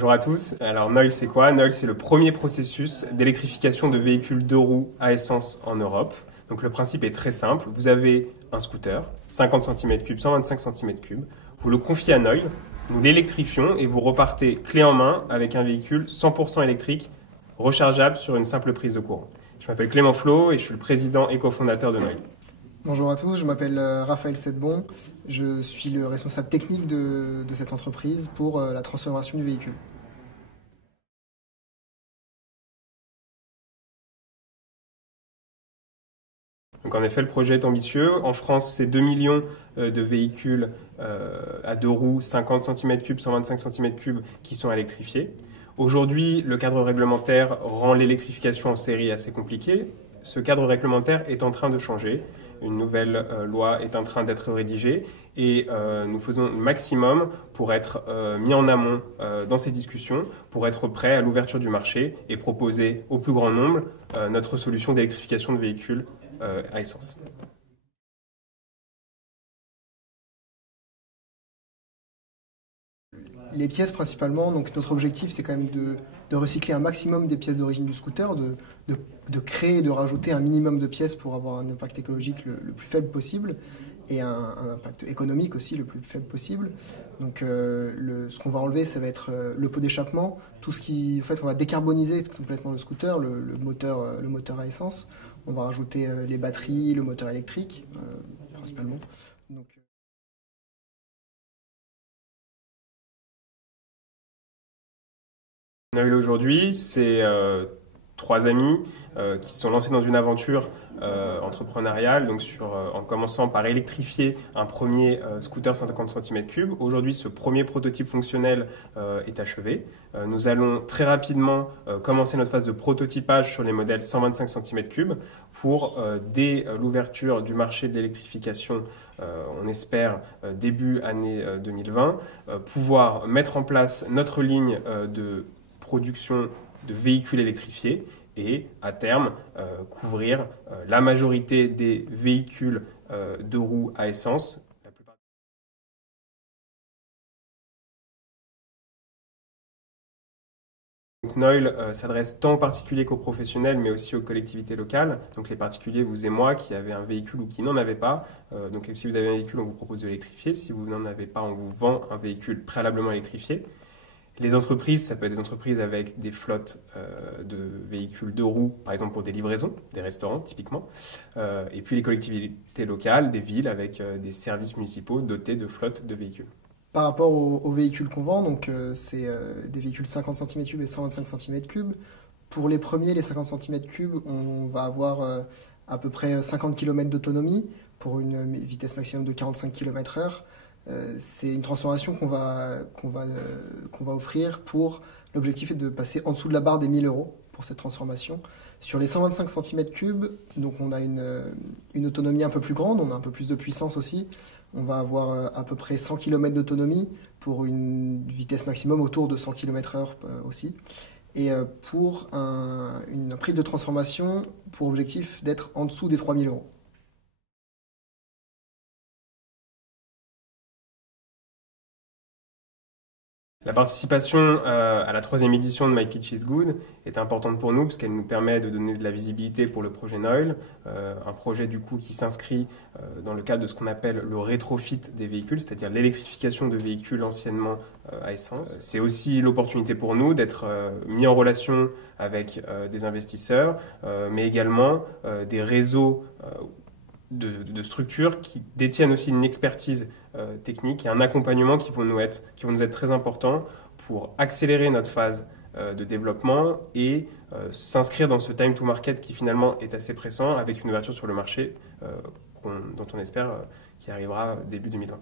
Bonjour à tous. Alors Noil, c'est quoi? Noil, c'est le premier processus d'électrification de véhicules deux roues à essence en Europe. Donc le principe est très simple. Vous avez un scooter, 50 cm3, 125 cm3. Vous le confiez à Noil, nous l'électrifions et vous repartez clé en main avec un véhicule 100% électrique, rechargeable sur une simple prise de courant. Je m'appelle Clément Flo et je suis le président et cofondateur de Noil. Bonjour à tous, je m'appelle Raphaël Sedbon, je suis le responsable technique de cette entreprise pour la transformation du véhicule. Donc en effet, le projet est ambitieux. En France, c'est 2 millions de véhicules à deux roues, 50 cm3, 125 cm3 qui sont électrifiés. Aujourd'hui, le cadre réglementaire rend l'électrification en série assez compliquée. Ce cadre réglementaire est en train de changer. Une nouvelle loi est en train d'être rédigée et nous faisons le maximum pour être mis en amont dans ces discussions, pour être prêt à l'ouverture du marché et proposer au plus grand nombre notre solution d'électrification de véhicules à essence. Les pièces principalement, donc notre objectif c'est quand même de recycler un maximum des pièces d'origine du scooter, de créer et de rajouter un minimum de pièces pour avoir un impact écologique le plus faible possible et un impact économique aussi le plus faible possible. Donc ce qu'on va enlever, ça va être le pot d'échappement, tout ce qui, en fait, on va décarboniser complètement le scooter, le moteur à essence. On va rajouter les batteries, le moteur électrique principalement. Donc, Noil aujourd'hui, c'est trois amis qui se sont lancés dans une aventure entrepreneuriale, donc en commençant par électrifier un premier scooter 50 cm3. Aujourd'hui, ce premier prototype fonctionnel est achevé. Nous allons très rapidement commencer notre phase de prototypage sur les modèles 125 cm3 pour, dès l'ouverture du marché de l'électrification, on espère début année 2020, pouvoir mettre en place notre ligne de production de véhicules électrifiés et à terme couvrir la majorité des véhicules deux roues à essence. Donc Noil s'adresse tant aux particuliers qu'aux professionnels, mais aussi aux collectivités locales. Donc les particuliers, vous et moi, qui avez un véhicule ou qui n'en avez pas. Donc si vous avez un véhicule, on vous propose de l'électrifier. Si vous n'en avez pas, on vous vend un véhicule préalablement électrifié. Les entreprises, ça peut être des entreprises avec des flottes de véhicules deux roues, par exemple pour des livraisons, des restaurants typiquement. Et puis les collectivités locales, des villes avec des services municipaux dotés de flottes de véhicules. par rapport aux véhicules qu'on vend, donc c'est des véhicules 50 cm3 et 125 cm3. Pour les premiers, les 50 cm3, on va avoir à peu près 50 km d'autonomie pour une vitesse maximum de 45 km/h. C'est une transformation qu'on va offrir pour... L'objectif est de passer en dessous de la barre des 1 000 € pour cette transformation. Sur les 125 cm3, donc on a une autonomie un peu plus grande, on a un peu plus de puissance aussi. On va avoir à peu près 100 km d'autonomie pour une vitesse maximum autour de 100 km/h aussi. Et pour une prix de transformation, pour objectif d'être en dessous des 3 000 €. La participation à la troisième édition de My Pitch is Good est importante pour nous parce qu'elle nous permet de donner de la visibilité pour le projet Noil, un projet du coup qui s'inscrit dans le cadre de ce qu'on appelle le rétrofit des véhicules, c'est-à-dire l'électrification de véhicules anciennement à essence. C'est aussi l'opportunité pour nous d'être mis en relation avec des investisseurs, mais également des réseaux de structures qui détiennent aussi une expertise technique et un accompagnement qui vont nous être très importants pour accélérer notre phase de développement et s'inscrire dans ce time to market qui finalement est assez pressant avec une ouverture sur le marché dont on espère qu'il arrivera début 2020.